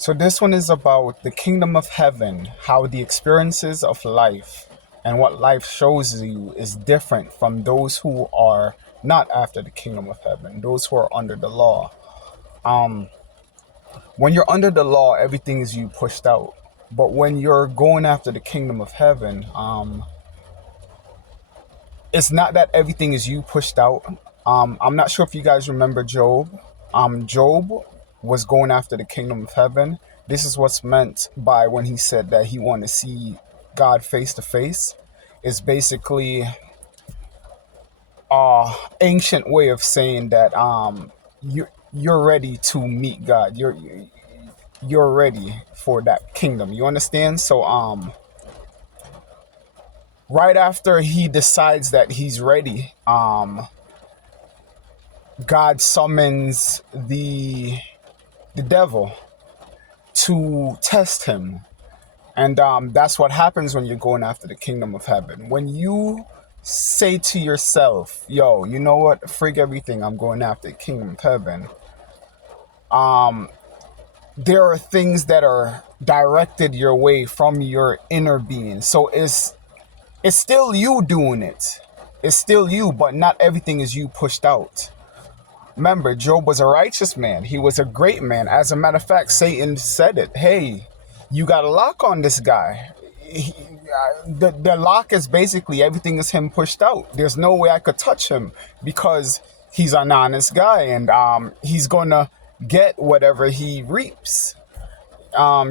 So this one is about the kingdom of heaven, how the experiences of life and what life shows you is different from those who are not after the kingdom of heaven, those who are under the law. Um, when you're under the law, everything is you pushed out. But when you're going after the kingdom of heaven, it's not that everything is you pushed out. I'm not sure if you guys remember Job. Job was going after the kingdom of heaven. This is what's meant by when he said that he wanted to see God face to face. It's basically ancient way of saying that you're ready to meet God. You're ready for that kingdom. You understand? So right after he decides that he's ready, God summons the devil to test him. And that's what happens when you're going after the kingdom of heaven. When you say to yourself, yo, you know what? Frig everything. I'm going after the kingdom of heaven. There are things that are directed your way from your inner being. So it's still you doing it. It's still you, but not everything is you pushed out. Remember, Job was a righteous man. He was a great man. As a matter of fact, Satan said it. Hey, you got a lock on this guy. The lock is basically everything is him pushed out. There's no way I could touch him because he's an honest guy, and he's gonna get whatever he reaps.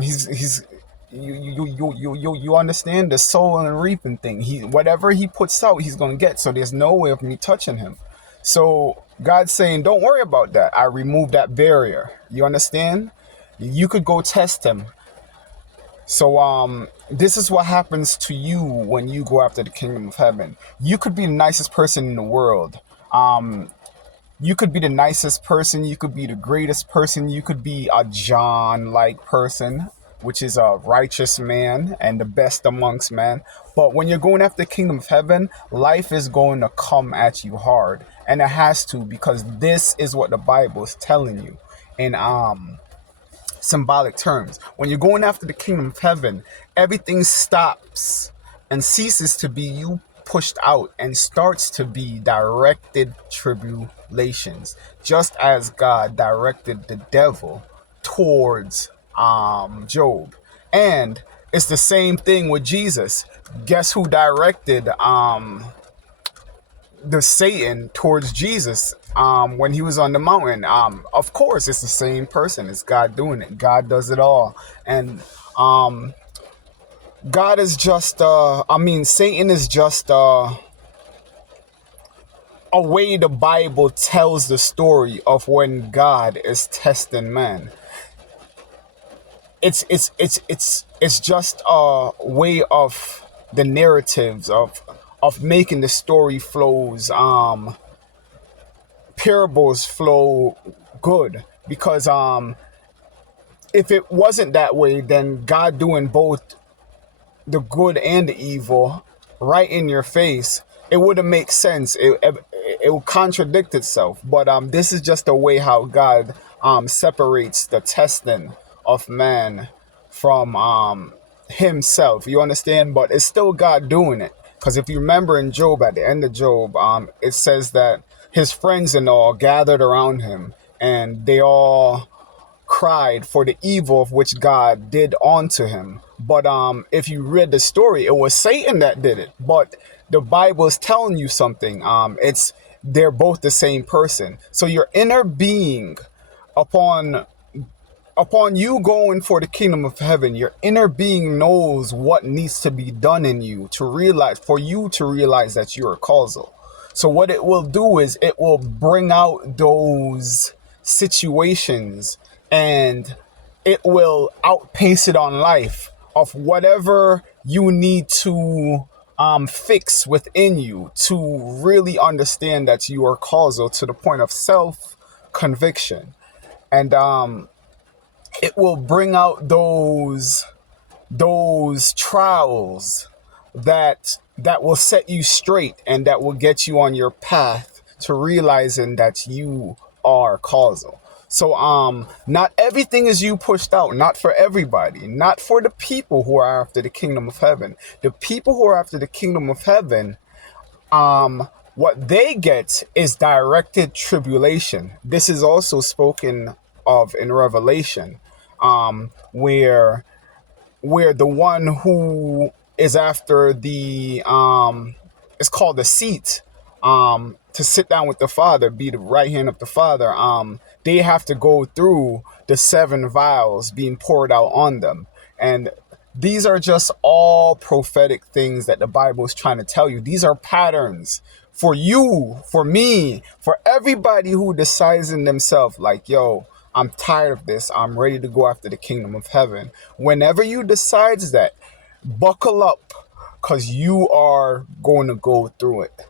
He's you understand the soul and reaping thing. He whatever he puts out, he's gonna get. So there's no way of me touching him. So God's saying, don't worry about that. I removed that barrier. You understand? You could go test him. So this is what happens to you when you go after the kingdom of heaven. You could be the nicest person in the world. You could be the nicest person. You could be the greatest person. You could be a John-like person, which is a righteous man and the best amongst men. But when you're going after the kingdom of heaven, life is going to come at you hard. And it has to, because this is what the Bible is telling you in symbolic terms. When you're going after the kingdom of heaven, everything stops and ceases to be you pushed out and starts to be directed tribulations, just as God directed the devil towards Job. And it's the same thing with Jesus. Guess who directed the Satan towards Jesus when he was on the mountain? Of course, it's the same person. It's God doing it. God does it all. And God is just, Satan is just a way the Bible tells the story of when God is testing man. It's just a way of the narratives of making the story flows, parables flow good. Because if it wasn't that way, then God doing both the good and the evil right in your face, it wouldn't make sense. It would contradict itself. But this is just a way how God separates the testing of man from himself. You understand? But it's still God doing it. Because if you remember in Job, at the end of Job, it says that his friends and all gathered around him and they all cried for the evil of which God did onto him. But if you read the story, it was Satan that did it. But the Bible is telling you something. They're both the same person. So your inner being, upon you going for the kingdom of heaven, your inner being knows what needs to be done in you for you to realize that you are causal. So what it will do is it will bring out those situations and it will outpace it on life of whatever you need to fix within you to really understand that you are causal to the point of self-conviction. And it will bring out those trials that will set you straight and that will get you on your path to realizing that you are causal. So not everything is you pushed out, not for everybody, not for the people who are after the kingdom of heaven. The people who are after the kingdom of heaven, what they get is directed tribulation. This is also spoken of in Revelation, where the one who is after the it's called the seat, to sit down with the Father, be the right hand of the Father, they have to go through the 7 vials being poured out on them. And these are just all prophetic things that the Bible is trying to tell you. These are patterns for you, for me, for everybody who decides in themselves, like, yo, I'm tired of this. I'm ready to go after the kingdom of heaven. Whenever you decide that, buckle up, because you are going to go through it.